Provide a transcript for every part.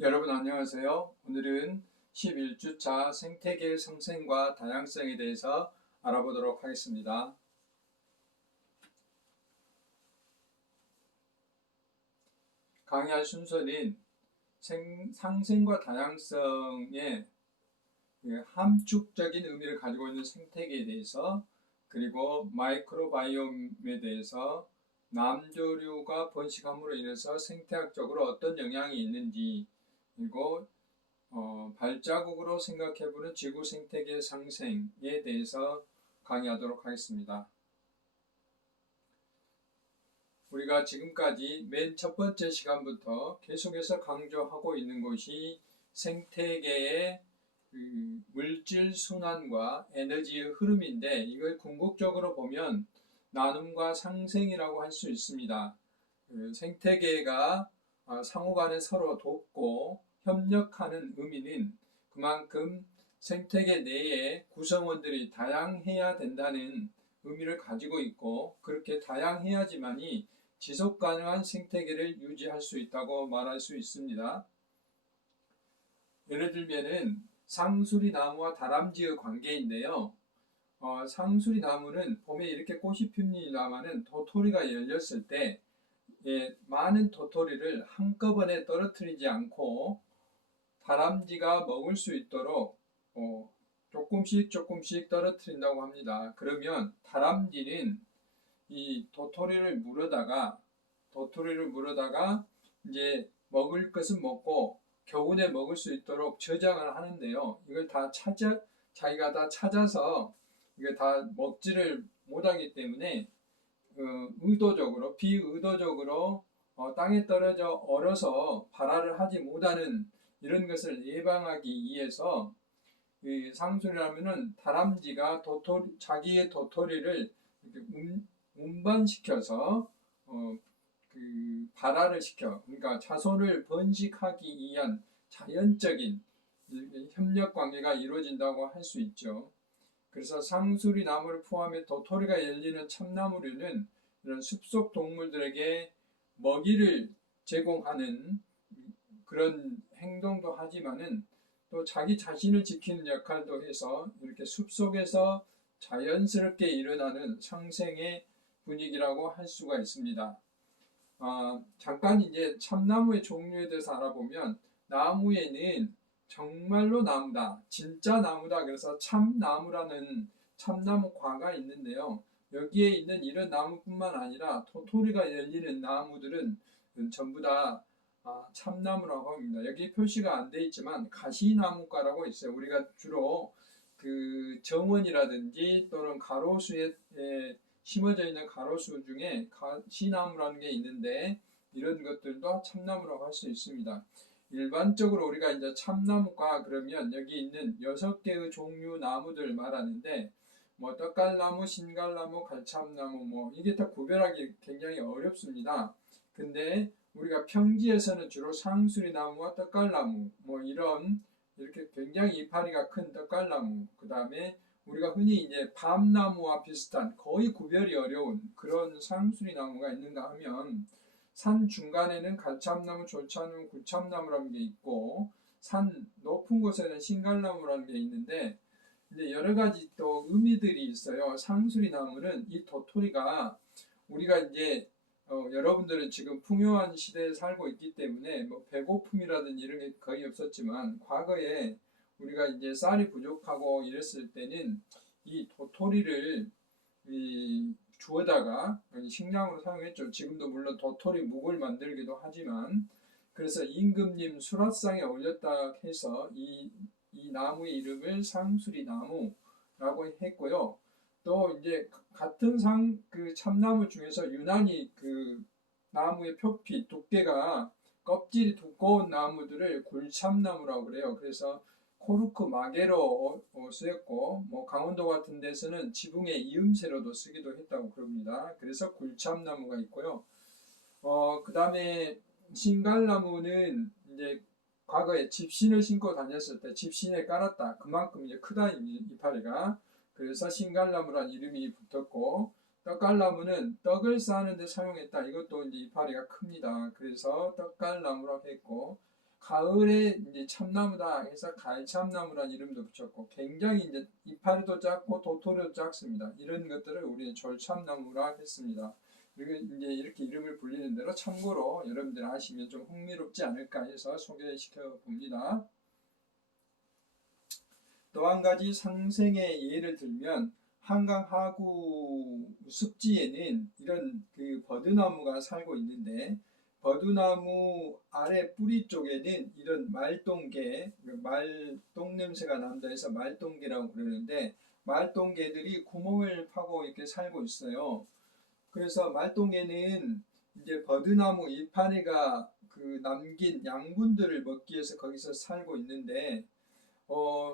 여러분 안녕하세요. 오늘은 11주차 생태계 성생과 다양성에 대해서 알아보도록 하겠습니다. 강의할 순서는 상생과 다양성의 함축적인 의미를 가지고 있는 생태계에 대해서, 그리고 마이크로바이옴에 대해서 남조류가 번식함으로 인해서 생태학적으로 어떤 영향이 있는지, 그리고 발자국으로 생각해보는 지구 생태계 상생에 대해서 강의하도록 하겠습니다. 우리가 지금까지 맨 첫 번째 시간부터 계속해서 강조하고 있는 것이 생태계의 물질 순환과 에너지의 흐름인데, 이걸 궁극적으로 보면 나눔과 상생이라고 할 수 있습니다. 생태계가 상호간에 서로 돕고 협력하는 의미는 그만큼 생태계 내에 구성원들이 다양해야 된다는 의미를 가지고 있고, 그렇게 다양해야지만이 지속 가능한 생태계를 유지할 수 있다고 말할 수 있습니다. 예를 들면은 상수리 나무와 다람쥐의 관계인데요. 상수리 나무는 봄에 이렇게 꽃이 핍니다마는 도토리가 열렸을 때 많은 도토리를 한꺼번에 떨어뜨리지 않고 다람쥐가 먹을 수 있도록 조금씩 떨어뜨린다고 합니다. 그러면 다람쥐는 이 도토리를 물어다가 이제 먹을 것은 먹고 겨우내 먹을 수 있도록 저장을 하는데요. 이걸 자기가 다 찾아서 이게 다 먹지를 못하기 때문에 비의도적으로 땅에 떨어져 얼어서 발화를 하지 못하는 이런 것을 예방하기 위해서, 이 상수리라면은 다람쥐가 자기의 도토리를 이렇게 운반시켜서 발화를 시켜, 그러니까 자손을 번식하기 위한 자연적인 협력 관계가 이루어진다고 할 수 있죠. 그래서 상수리 나무를 포함해 도토리가 열리는 참나무류는 이런 숲속 동물들에게 먹이를 제공하는 그런 행동도 하지만은 또 자기 자신을 지키는 역할도 해서 이렇게 숲속에서 자연스럽게 일어나는 상생의 분위기라고 할 수가 있습니다. 잠깐 이제 참나무의 종류에 대해서 알아보면, 나무에는 정말로 나무다, 진짜 나무다, 그래서 참나무라는 참나무과가 있는데요. 여기에 있는 이런 나무뿐만 아니라 도토리가 열리는 나무들은 전부 다 참나무라고 합니다. 여기 표시가 안 돼 있지만 가시나무과라고 있어요. 우리가 주로 그 정원이라든지 또는 가로수에 심어져 있는 가로수 중에 가시나무라는 게 있는데, 이런 것들도 참나무라고 할 수 있습니다. 일반적으로 우리가 이제 참나무과 그러면 여기 있는 6개의 종류 나무들 말하는데, 뭐 떡갈나무, 신갈나무, 갈참나무, 뭐 이게 다 구별하기 굉장히 어렵습니다. 근데 우리가 평지에서는 주로 상수리 나무와 떡갈나무, 뭐 이렇게 굉장히 이파리가 큰 떡갈나무, 그 다음에 우리가 흔히 이제 밤나무와 비슷한 거의 구별이 어려운 그런 상수리 나무가 있는가 하면, 산 중간에는 갈참나무, 졸참나무, 굴참나무라는 게 있고, 산 높은 곳에는 신갈나무라는 게 있는데, 이제 여러 가지 또 의미들이 있어요. 상수리 나무는 이 도토리가 우리가 이제 여러분들은 지금 풍요한 시대에 살고 있기 때문에 뭐 배고픔이라든지 이런 게 거의 없었지만, 과거에 우리가 이제 쌀이 부족하고 이랬을 때는 이 도토리를 주워다가 식량으로 사용했죠. 지금도 물론 도토리 묵을 만들기도 하지만, 그래서 임금님 수라상에 올렸다 해서 이 나무의 이름을 상수리 나무라고 했고요. 또 이제 같은 그 참나무 중에서 유난히 그 나무의 표피 두께가 껍질이 두꺼운 나무들을 굴참나무라고 그래요. 그래서 코르크 마개로 쓰였고, 뭐 강원도 같은 데서는 지붕의 이음새로도 쓰기도 했다고 그럽니다. 그래서 굴참나무가 있고요. 그 다음에 신갈나무는 이제 과거에 집신을 신고 다녔을 때 집신에 깔았다, 그만큼 이제 크다 이파리가. 그래서 신갈나무란 이름이 붙었고, 떡갈나무는 떡을 쌓는 데 사용했다, 이것도 이제 이파리가 큽니다. 그래서 떡갈나무라고 했고, 가을에 이제 참나무다 해서 가을 참나무란 이름도 붙였고, 굉장히 이제 이파리도 작고 도토리도 작습니다. 이런 것들을 우리는 졸참나무라 했습니다. 그리고 이제 이렇게 이름을 불리는 대로 참고로 여러분들 아시면 좀 흥미롭지 않을까 해서 소개시켜 봅니다. 또 한 가지 상생의 예를 들면 한강 하구 습지에는 이런 그 버드나무가 살고 있는데, 버드나무 아래 뿌리 쪽에는 이런 말똥개, 말똥 냄새가 난다 해서 말똥개라고 그러는데, 말똥개들이 구멍을 파고 이렇게 살고 있어요. 그래서 말똥개는 이제 버드나무 이파리가 그 남긴 양분들을 먹기 위해서 거기서 살고 있는데,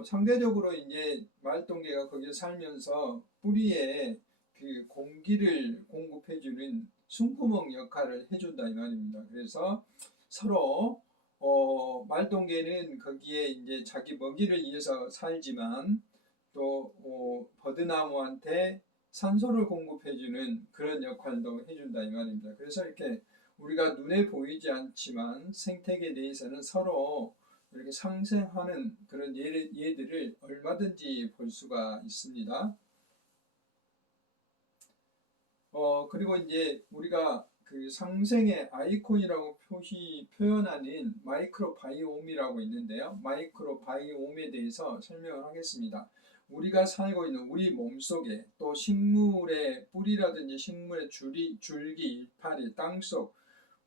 상대적으로 이제 말똥개가 거기에 살면서 뿌리에 그 공기를 공급해주는 숨구멍 역할을 해준다 이 말입니다. 그래서 서로 말똥개는 거기에 이제 자기 먹이를 위해서 살지만 또 버드나무한테 산소를 공급해주는 그런 역할도 해준다 이 말입니다. 그래서 이렇게 우리가 눈에 보이지 않지만 생태계 내에서는 서로 이렇게 상생하는 그런 예들을 얼마든지 볼 수가 있습니다. 그리고 이제 우리가 그 상생의 아이콘이라고 표현하는 마이크로바이옴이라고 있는데요. 마이크로바이옴에 대해서 설명을 하겠습니다. 우리가 살고 있는 우리 몸속에, 또 식물의 뿌리라든지 식물의 줄기, 이파리, 땅속,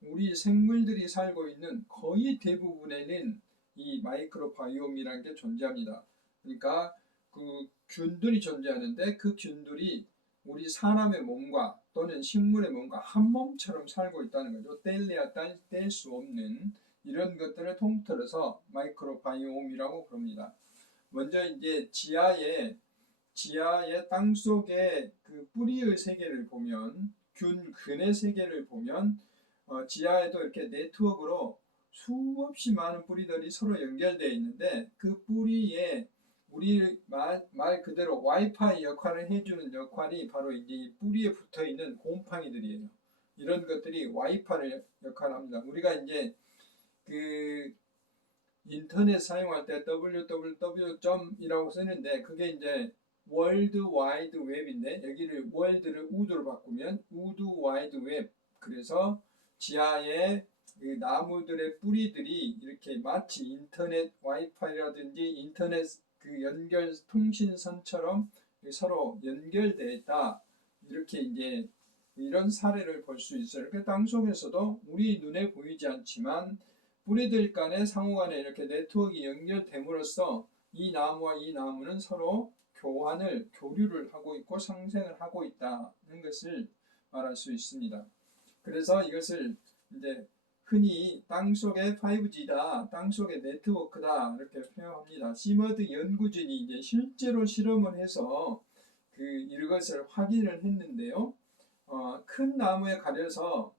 우리 생물들이 살고 있는 거의 대부분에는 이 마이크로바이옴이라는 게 존재합니다. 그러니까 그 균들이 존재하는데, 그 균들이 우리 사람의 몸과 또는 식물의 몸과 한 몸처럼 살고 있다는 거죠. 뗄래야 뗄 수 없는 이런 것들을 통틀어서 마이크로바이옴이라고 부릅니다. 먼저 이제 지하의 땅속의 그 뿌리의 세계를 보면, 균근의 세계를 보면 지하에도 이렇게 네트워크로 수없이 많은 뿌리들이 서로 연결되어 있는데, 그 뿌리에 우리 말 그대로 와이파이 역할을 해주는 역할이 바로 이제 뿌리에 붙어 있는 곰팡이들이에요. 이런 것들이 와이파이 역할을 합니다. 우리가 이제 그 인터넷 사용할 때 www.이라고 쓰는데, 그게 이제 월드 와이드 웹인데, 여기를 월드를 우드로 바꾸면 우드 와이드 웹. 그래서 지하에 그 나무들의 뿌리들이 이렇게 마치 인터넷 와이파이라든지 인터넷 그 연결 통신선처럼 서로 연결되어 있다. 이렇게 이제 이런 사례를 볼 수 있어요. 이렇게 땅속에서도 우리 눈에 보이지 않지만 뿌리들 간에 상호간에 이렇게 네트워크가 연결됨으로써 이 나무와 이 나무는 서로 교류를 하고 있고 상생을 하고 있다는 것을 말할 수 있습니다. 그래서 이것을 이제 흔히 땅속의 5G다, 땅속의 네트워크다 이렇게 표현합니다. 시머드 연구진이 이제 실제로 실험을 해서 이것을 확인을 했는데요. 큰 나무에 가려서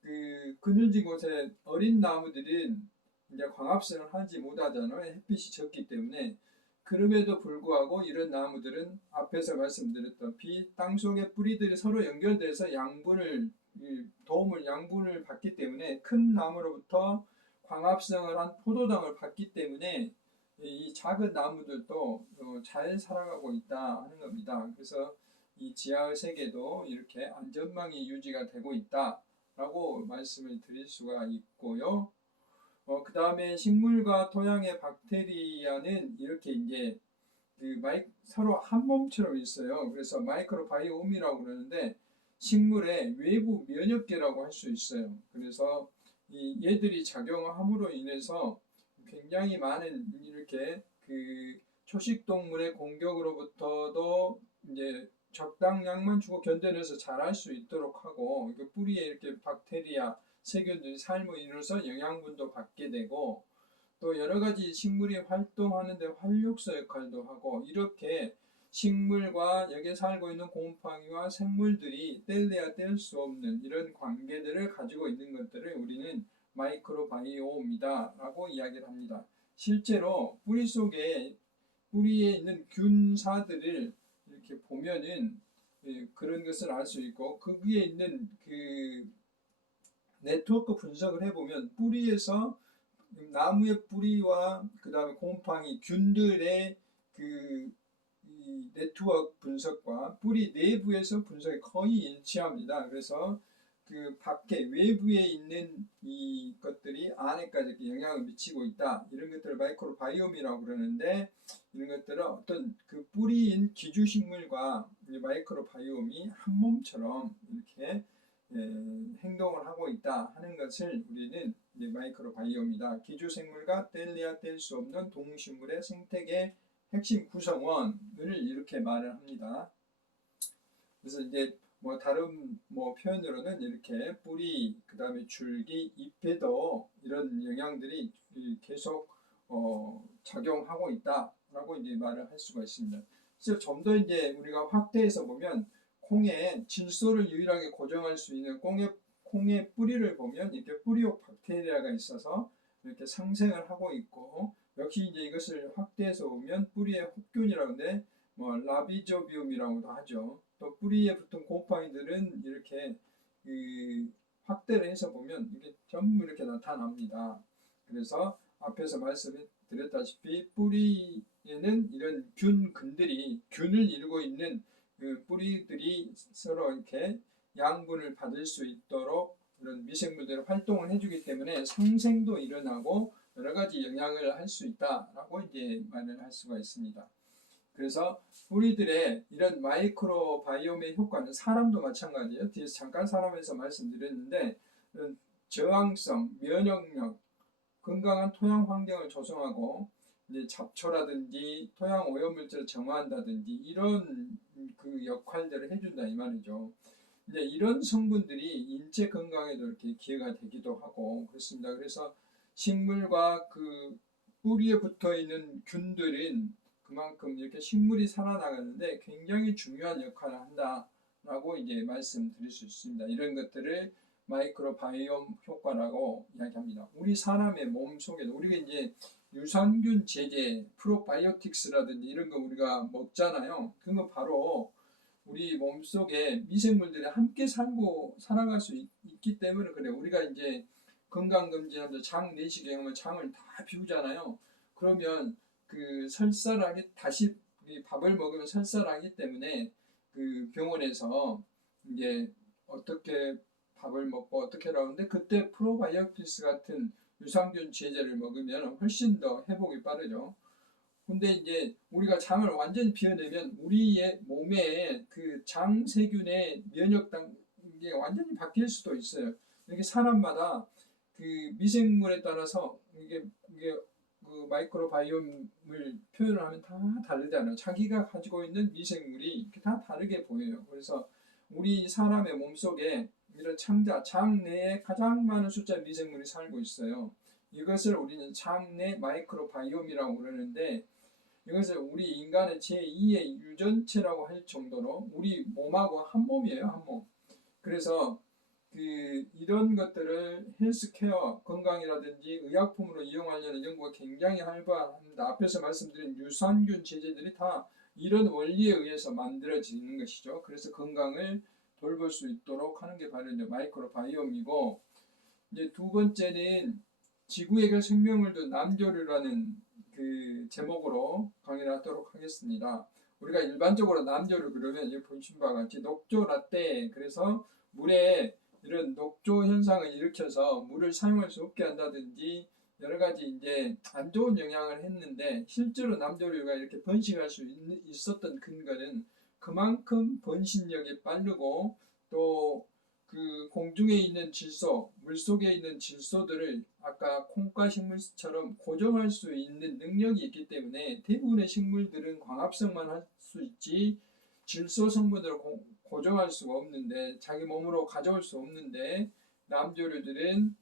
그 그늘진 곳에 어린 나무들은 이제 광합성을 하지 못하잖아요. 햇빛이 적기 때문에. 그럼에도 불구하고 이런 나무들은 앞에서 말씀드렸다시피 땅속의 뿌리들이 서로 연결돼서 양분을 받기 때문에, 큰 나무로부터 광합성을 한 포도당을 받기 때문에 이 작은 나무들도 잘 살아가고 있다 하는 겁니다. 그래서 이 지하의 세계도 이렇게 안전망이 유지가 되고 있다 라고 말씀을 드릴 수가 있고요. 그 다음에 식물과 토양의 박테리아는 이렇게 이제 서로 한 몸처럼 있어요. 그래서 마이크로바이옴이라고 그러는데, 식물의 외부 면역계라고 할 수 있어요. 그래서 얘들이 작용함으로 인해서 굉장히 많은 이렇게 그 초식동물의 공격으로부터도 이제 적당량만 주고 견뎌내서 자랄 수 있도록 하고, 뿌리에 이렇게 박테리아, 세균들이 삶으로 인해서 영양분도 받게 되고, 또 여러 가지 식물이 활동하는데 활력소 역할도 하고, 이렇게 식물과 여기에 살고 있는 곰팡이와 생물들이 뗄래야 뗄 수 없는 이런 관계들을 가지고 있는 것들을 우리는 마이크로바이옴이다 라고 이야기를 합니다. 실제로 뿌리에 있는 균사들을 이렇게 보면은 그런 것을 알 수 있고, 거기에 있는 그 네트워크 분석을 해보면 뿌리에서 나무의 뿌리와 그 다음에 곰팡이, 균들의 그 이 네트워크 분석과 뿌리 내부에서 분석이 거의 일치합니다. 그래서 그 밖에 외부에 있는 이 것들이 안에까지 이렇게 영향을 미치고 있다. 이런 것들을 마이크로바이옴이라고 그러는데, 이런 것들은 어떤 그 뿌리인 기주식물과 마이크로바이옴이 한 몸처럼 이렇게 행동을 하고 있다 하는 것을 우리는 마이크로바이옴이다. 기주생물과 뗄래야 뗄 수 없는 동식물의 생태계 핵심 구성원을 이렇게 말을 합니다. 그래서 이제 뭐 다른 뭐 표현으로는 이렇게 뿌리, 그 다음에 줄기, 잎에도 이런 영향들이 계속 작용하고 있다라고 이제 말을 할 수가 있습니다. 그래서 좀 더 이제 우리가 확대해서 보면 콩의 질소를 유일하게 고정할 수 있는 콩의 뿌리를 보면 이렇게 뿌리옥 박테리아가 있어서 이렇게 상생을 하고 있고, 역시 이제 이것을 확대해서 보면 뿌리의 혹균이라고 하는데 뭐 라비조비움이라고도 하죠. 또 뿌리에 붙은 곰팡이들은 이렇게 그 확대를 해서 보면 이게 전부 이렇게 나타납니다. 그래서 앞에서 말씀드렸다시피 뿌리에는 이런 균근들이 균을 이루고 있는 그 뿌리들이 서로 이렇게 양분을 받을 수 있도록 이런 미생물들을 활동을 해주기 때문에 상생도 일어나고 여러 가지 영향을 할 수 있다라고 이제 말을 할 수가 있습니다. 그래서 뿌리들의 이런 마이크로바이옴의 효과는 사람도 마찬가지예요. 뒤에서 잠깐 사람에서 말씀드렸는데, 저항성, 면역력, 건강한 토양 환경을 조성하고 이제 잡초라든지 토양 오염물질을 정화한다든지 이런 그 역할들을 해준다 이 말이죠. 이제 이런 성분들이 인체 건강에도 이렇게 기여가 되기도 하고 그렇습니다. 그래서 식물과 그 뿌리에 붙어 있는 균들은 그만큼 이렇게 식물이 살아나가는데 굉장히 중요한 역할을 한다라고 이제 말씀드릴 수 있습니다. 이런 것들을 마이크로바이옴 효과라고 이야기합니다. 우리 사람의 몸 속에도 우리가 이제 유산균 제제, 프로바이오틱스라든지 이런 거 우리가 먹잖아요. 그거 바로 우리 몸속에 미생물들이 함께 살아갈 수 있기 때문에 그래요. 우리가 이제 건강검진하면서 장 내시경 하면 장을 다 비우잖아요. 그러면 그 설사하기 다시 밥을 먹으면 설사하기 때문에 그 병원에서 이제 어떻게 밥을 먹고 어떻게 하는데 그때 프로바이오틱스 같은 유산균 제제를 먹으면 훨씬 더 회복이 빠르죠. 근데 이제 우리가 장을 완전히 비워내면 우리의 몸에 그 장 세균의 면역 단계가 완전히 바뀔 수도 있어요. 이렇게 사람마다 그 미생물에 따라서 이게 그 마이크로바이옴을 표현을 하면 다 다르잖아요. 자기가 가지고 있는 미생물이 이렇게 다 다르게 보여요. 그래서 우리 사람의 몸속에 이런 장 내에 가장 많은 숫자의 미생물이 살고 있어요. 이것을 우리는 장 내 마이크로바이옴이라고 그러는데, 이것을 우리 인간의 제2의 유전체라고 할 정도로 우리 몸하고 한 몸이에요, 한 몸. 그래서 이런 것들을 헬스케어, 건강이라든지 의약품으로 이용하려는 연구가 굉장히 활발합니다. 앞에서 말씀드린 유산균 제제들이 다 이런 원리에 의해서 만들어지는 것이죠. 그래서 건강을 돌볼 수 있도록 하는 게 바로 이제 마이크로바이옴이고, 이제 두 번째는 지구에게 생명을 둔 남조류라는 그 제목으로 강의를 하도록 하겠습니다. 우리가 일반적으로 남조류 그러면 여기 보신 바와 같이 녹조 라떼, 그래서 물에 이런 녹조 현상을 일으켜서 물을 사용할 수 없게 한다든지 여러 가지 이제 안 좋은 영향을 했는데, 실제로 남조류가 이렇게 번식할 수 있었던 근거는 그만큼 번식력이 빠르고 또 그 공중에 있는 질소, 물속에 있는 질소들을 아까 콩과 식물처럼 고정할 수 있는 능력이 있기 때문에 대부분의 식물들은 광합성만 할 수 있지 질소 성분을 고정할 수가 없는데, 자기 몸으로 가져올 수 없는데, 남조류들은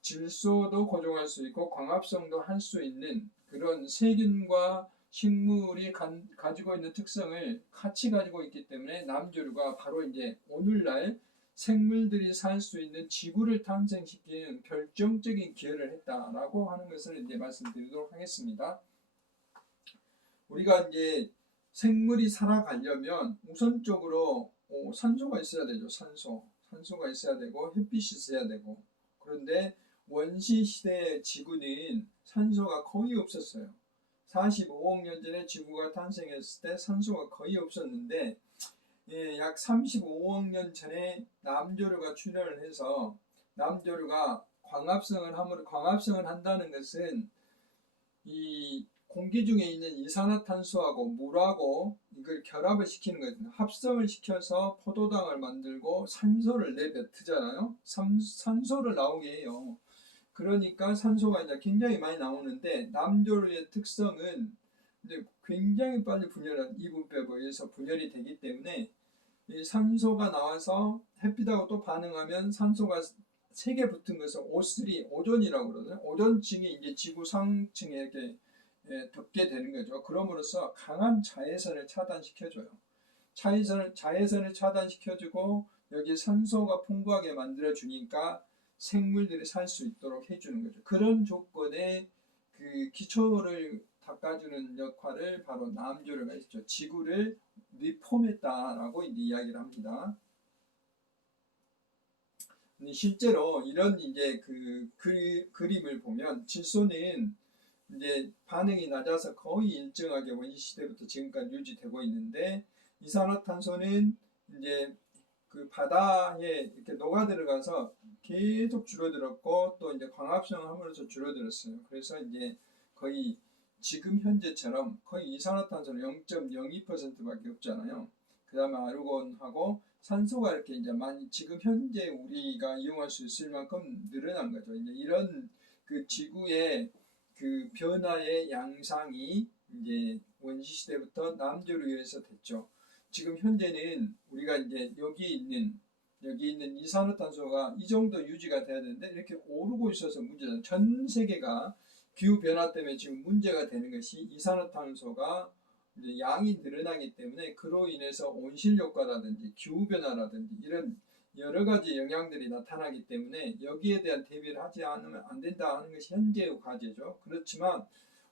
질소도 고정할 수 있고 광합성도 할 수 있는 그런 세균과 식물이 가지고 있는 특성을 같이 가지고 있기 때문에 남조류가 바로 이제 오늘날 생물들이 살 수 있는 지구를 탄생시키는 결정적인 기여를 했다라고 하는 것을 이제 말씀드리도록 하겠습니다. 우리가 이제 생물이 살아가려면 우선적으로 산소가 있어야 되죠. 산소가 있어야 되고 햇빛이 있어야 되고, 그런데 원시 시대의 지구는 산소가 거의 없었어요. 45억 년 전에 지구가 탄생했을 때 산소가 거의 없었는데 약 35억 년 전에 남조류가 출현을 해서 남조류가 광합성을 한다는 것은 이 공기 중에 있는 이산화탄소하고 물하고 이걸 결합을 시키는 거거든요. 합성을 시켜서 포도당을 만들고 산소를 내뱉잖아요. 산소를 나오게 해요. 그러니까 산소가 이제 굉장히 많이 나오는데 남조류의 특성은 이제 굉장히 빨리 이분법에 의해서 분열이 되기 때문에 이 산소가 나와서 햇빛하고 또 반응하면 산소가 세 개 붙은 것을 O3, 오존이라고 그러거든요. 오존층이 이제 지구 상층에 이렇게 덮게 되는 거죠. 그럼으로써 강한 자외선을 차단시켜줘요. 자외선을 차단시켜주고 여기 산소가 풍부하게 만들어주니까 생물들이 살 수 있도록 해주는 거죠. 그런 조건에 그 기초를 닦아주는 역할을 바로 남조류가 했죠. 지구를 리폼했다라고 이제 이야기를 합니다. 실제로 이런 이제 그림을 보면 질소는 이제 반응이 낮아서 거의 일정하게 원시시대부터 지금까지 유지되고 있는데 이산화탄소는 이제 그 바다에 이렇게 녹아 들어가서 계속 줄어들었고 또 이제 광합성을 함으로써 줄어들었어요. 그래서 이제 거의 지금 현재처럼 거의 이산화탄소는 0.02%밖에 없잖아요. 그 다음에 아르곤하고 산소가 이렇게 이제 많이 지금 현재 우리가 이용할 수 있을 만큼 늘어난 거죠. 이제 이런 그 지구의 그 변화의 양상이 이제 원시시대부터 남조류에 의해서 됐죠. 지금 현재는 우리가 이제 여기 있는 이산화탄소가 이 정도 유지가 돼야 되는데 이렇게 오르고 있어서 문제잖아요. 전 세계가 기후 변화 때문에 지금 문제가 되는 것이 이산화탄소가 이제 양이 늘어나기 때문에 그로 인해서 온실 효과라든지 기후 변화라든지 이런 여러 가지 영향들이 나타나기 때문에 여기에 대한 대비를 하지 않으면 안 된다 하는 것이 현재의 과제죠. 그렇지만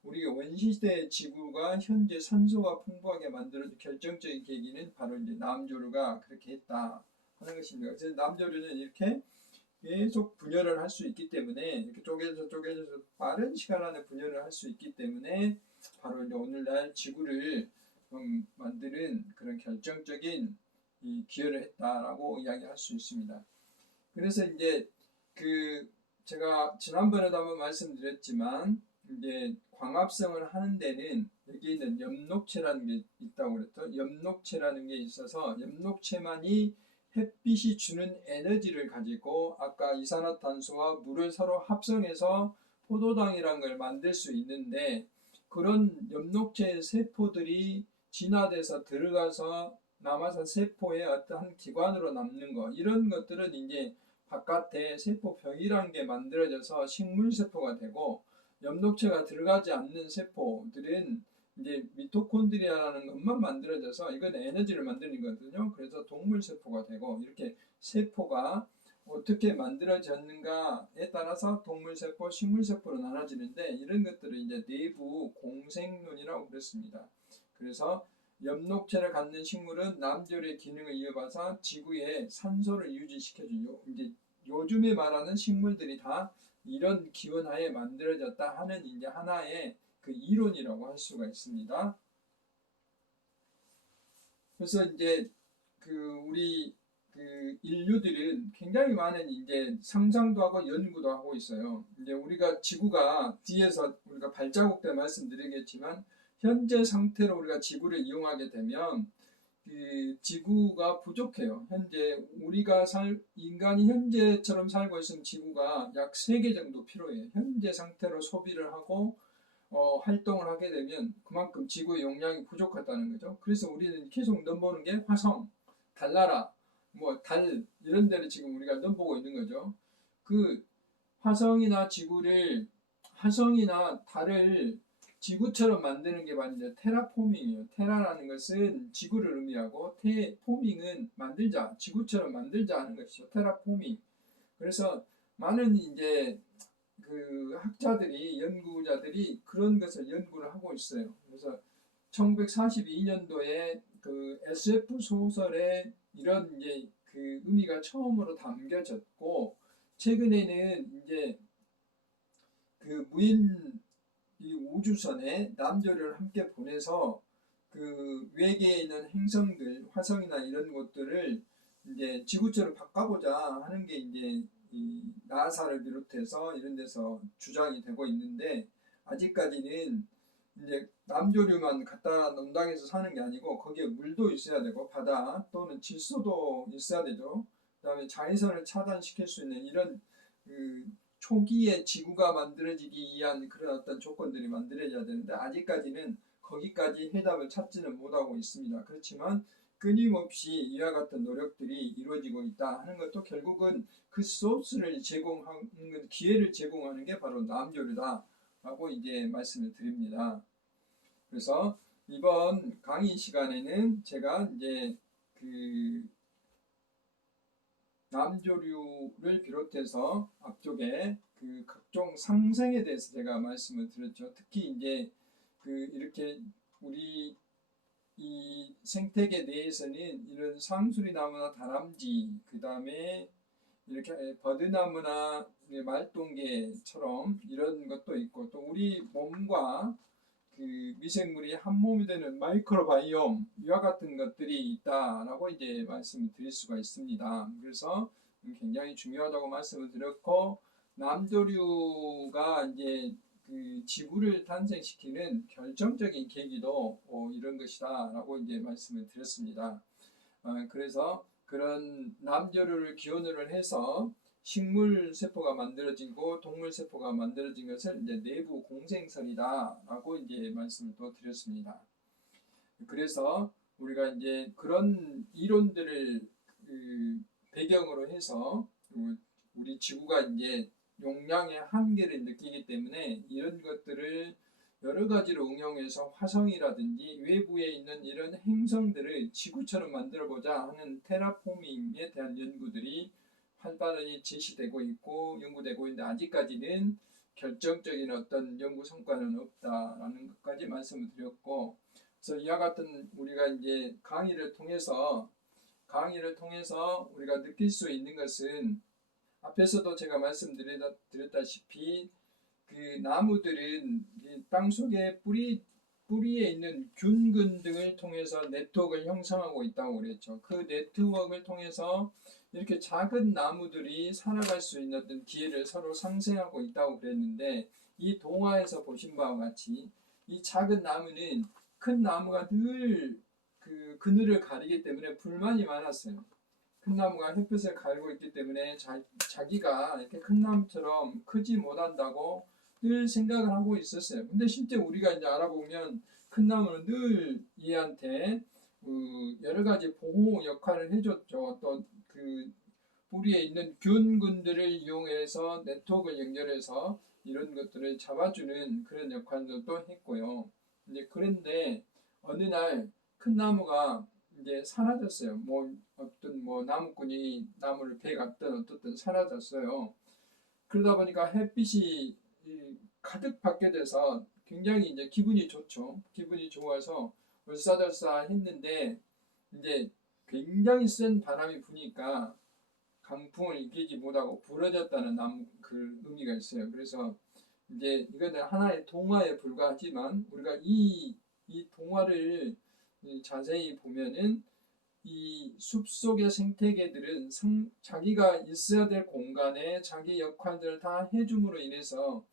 우리가 원시시대의 지구가 현재 산소가 풍부하게 만들어진 결정적인 계기는 바로 이제 남조류가 그렇게 했다 하는 것입니다. 그래서 남조류는 이렇게 계속 분열을 할 수 있기 때문에 이렇게 쪼개져서 빠른 시간 안에 분열을 할 수 있기 때문에 바로 이제 오늘날 지구를 만드는 그런 결정적인 기여를 했다라고 이야기할 수 있습니다. 그래서 이제 제가 지난번에도 한번 말씀드렸지만 이제 광합성을 하는 데는 여기 있는 엽록체라는 게 있다고 그랬죠. 엽록체라는 게 있어서 엽록체만이 햇빛이 주는 에너지를 가지고 아까 이산화탄소와 물을 서로 합성해서 포도당이라는 걸 만들 수 있는데 그런 엽록체의 세포들이 진화돼서 들어가서 남아서 세포의 어떠한 기관으로 남는 거 이런 것들은 이제 바깥에 세포벽이라는 게 만들어져서 식물세포가 되고 엽록체가 들어가지 않는 세포들은 이제 미토콘드리아라는 것만 만들어져서 이건 에너지를 만드는 거거든요. 그래서 동물세포가 되고 이렇게 세포가 어떻게 만들어졌는가에 따라서 동물세포, 식물세포로 나눠지는데 이런 것들을 이제 내부 공생론이라고 그랬습니다. 그래서 엽록체를 갖는 식물은 남조류의 기능을 이어받아서 지구에 산소를 유지시켜주죠. 이제 요즘에 말하는 식물들이 다 이런 기원하에 만들어졌다 하는 이제 하나의 그 이론이라고 할 수가 있습니다. 그래서 이제 우리 인류들은 굉장히 많은 이제 상상도 하고 연구도 하고 있어요. 이제 우리가 지구가 뒤에서 우리가 발자국 때 말씀드리겠지만 현재 상태로 우리가 지구를 이용하게 되면 지구가 부족해요. 현재 인간이 현재처럼 살고 있으면 지구가 약 3개 정도 필요해요. 현재 상태로 소비를 하고 활동을 하게 되면 그만큼 지구의 용량이 부족하다는 거죠. 그래서 우리는 계속 넘보는 게 화성, 달나라, 달 이런 데를 지금 우리가 넘보고 있는 거죠. 그 화성이나 달을 지구처럼 만드는 게 바로 이제 테라포밍이에요. 테라라는 것은 지구를 의미하고 포밍은 만들자, 지구처럼 만들자 하는 것이죠. 테라포밍. 그래서 많은 이제 연구자들이 그런 것을 연구를 하고 있어요. 그래서 1942년도에 SF 소설에 이런 이제 의미가 처음으로 담겨졌고 최근에는 이제 그 무인 이 우주선에 남조류를 함께 보내서 그 외계에 있는 행성들, 화성이나 이런 것들을 이제 지구처럼 바꿔보자 하는 게 이제 이 나사를 비롯해서 이런 데서 주장이 되고 있는데, 아직까지는 이제 남조류만 갖다 농장에서 사는 게 아니고 거기에 물도 있어야 되고 바다 또는 질소도 있어야 되죠. 그다음에 자외선을 차단시킬 수 있는 이런 그 초기에 지구가 만들어지기 위한 그런 어떤 조건들이 만들어져야 되는데, 아직까지는 거기까지 해답을 찾지는 못하고 있습니다. 그렇지만 끊임없이 이와 같은 노력들이 이루어지고 있다 하는 것도 결국은 그 소스를 제공하는, 기회를 제공하는 게 바로 남조류다 라고 이제 말씀을 드립니다. 그래서 이번 강의 시간에는 제가 이제 그 남조류를 비롯해서 앞쪽에 그 각종 상생에 대해서 제가 말씀을 드렸죠. 특히 이제 그 이렇게 우리 이 생태계 내에서는 이런 상수리나무나 다람쥐, 그 다음에 이렇게 버드나무나 말똥개처럼 이런 것도 있고, 또 우리 몸과 그 미생물이 한 몸이 되는 마이크로바이옴 이와 같은 것들이 있다라고 이제 말씀을 드릴 수가 있습니다. 그래서 굉장히 중요하다고 말씀을 드렸고, 남조류가 이제 그 지구를 탄생시키는 결정적인 계기도 이런 것이다라고 이제 말씀을 드렸습니다. 그래서 그런 남조류를 기원으로 해서 식물 세포가 만들어지고 동물 세포가 만들어진 것을 이제 내부 공생설이다라고 이제 말씀을 또 드렸습니다. 그래서 우리가 이제 그런 이론들을 그 배경으로 해서 우리 지구가 이제 용량의 한계를 느끼기 때문에 이런 것들을 여러 가지로 응용해서 화성이라든지 외부에 있는 이런 행성들을 지구처럼 만들어보자 하는 테라포밍에 대한 연구들이 활발히 제시되고 있고 연구되고 있는데, 아직까지는 결정적인 어떤 연구 성과는 없다라는 것까지 말씀을 드렸고, 그래서 이와 같은 우리가 이제 강의를 통해서 우리가 느낄 수 있는 것은, 앞에서도 제가 말씀드렸다시피 그 나무들은 땅 속에 뿌리에 있는 균근 등을 통해서 네트워크를 형성하고 있다고 그랬죠. 그 네트워크를 통해서 이렇게 작은 나무들이 살아갈 수 있는 어떤 기회를 서로 상생하고 있다고 그랬는데, 이 동화에서 보신 바와 같이 이 작은 나무는 큰 나무가 늘 그 그늘을 가리기 때문에 불만이 많았어요. 큰 나무가 햇볕을 가리고 있기 때문에 자기가 이렇게 큰 나무처럼 크지 못한다고 늘 생각을 하고 있었어요. 근데 실제 우리가 이제 알아보면 큰 나무는 늘 얘한테 여러 가지 보호 역할을 해줬죠. 또 그 뿌리에 있는 균근들을 이용해서 네트워크를 연결해서 이런 것들을 잡아주는 그런 역할도 했고요. 이제 그런데 어느 날 큰 나무가 이제 사라졌어요. 어떤 나무꾼이 나무를 베갔든 어떻든 사라졌어요. 그러다 보니까 햇빛이 가득 받게 돼서 굉장히 이제 기분이 좋죠. 기분이 좋아서 얼싸덜싸 했는데, 이제 굉장히 센 바람이 부니까 강풍을 이기지 못하고 부러졌다는 그 의미가 있어요. 그래서 이제 이거는 하나의 동화에 불과하지만, 우리가 이 동화를 자세히 보면은 이 숲속의 생태계들은 자기가 있어야 될 공간에 자기 역할들을 다 해줌으로 인해서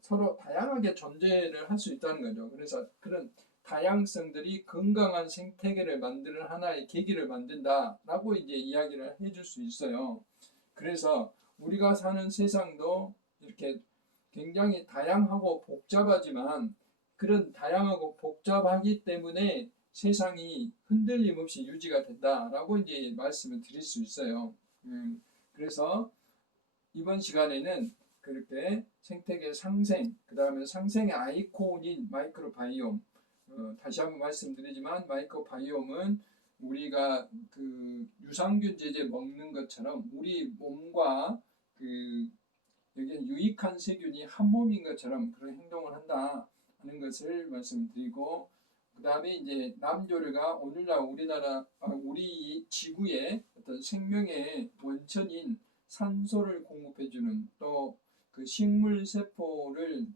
서로 다양하게 존재를 할 수 있다는 거죠. 그래서 그런 다양성들이 건강한 생태계를 만드는 하나의 계기를 만든다라고 이제 이야기를 해줄 수 있어요. 그래서 우리가 사는 세상도 이렇게 굉장히 다양하고 복잡하지만, 그런 다양하고 복잡하기 때문에 세상이 흔들림 없이 유지가 된다라고 이제 말씀을 드릴 수 있어요. 그래서 이번 시간에는 그렇게 생태계 상생, 그 다음에 상생의 아이콘인 마이크로바이옴, 다시 한번 말씀드리지만 마이크로바이옴은 우리가 그 유산균 제제 먹는 것처럼 우리 몸과 그 여기에 유익한 세균이 한 몸인 것처럼 그런 행동을 한다 하는 것을 말씀드리고, 그 다음에 이제 남조류가 오늘날 우리 지구의 어떤 생명의 원천인 산소를 공급해주는, 또 그 식물 세포를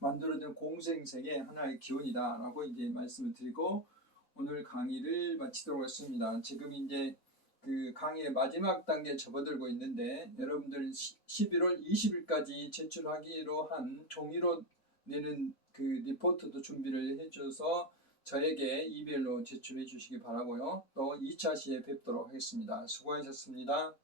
만들어낸 공생생의 하나의 기원이다라고 이제 말씀을 드리고 오늘 강의를 마치도록 하겠습니다. 지금 이제 그 강의의 마지막 단계에 접어들고 있는데 여러분들 11월 20일까지 제출하기로 한 종이로 내는 그 리포트도 준비를 해줘서 저에게 이메일로 제출해 주시기 바라고요. 또 2차 시에 뵙도록 하겠습니다. 수고하셨습니다.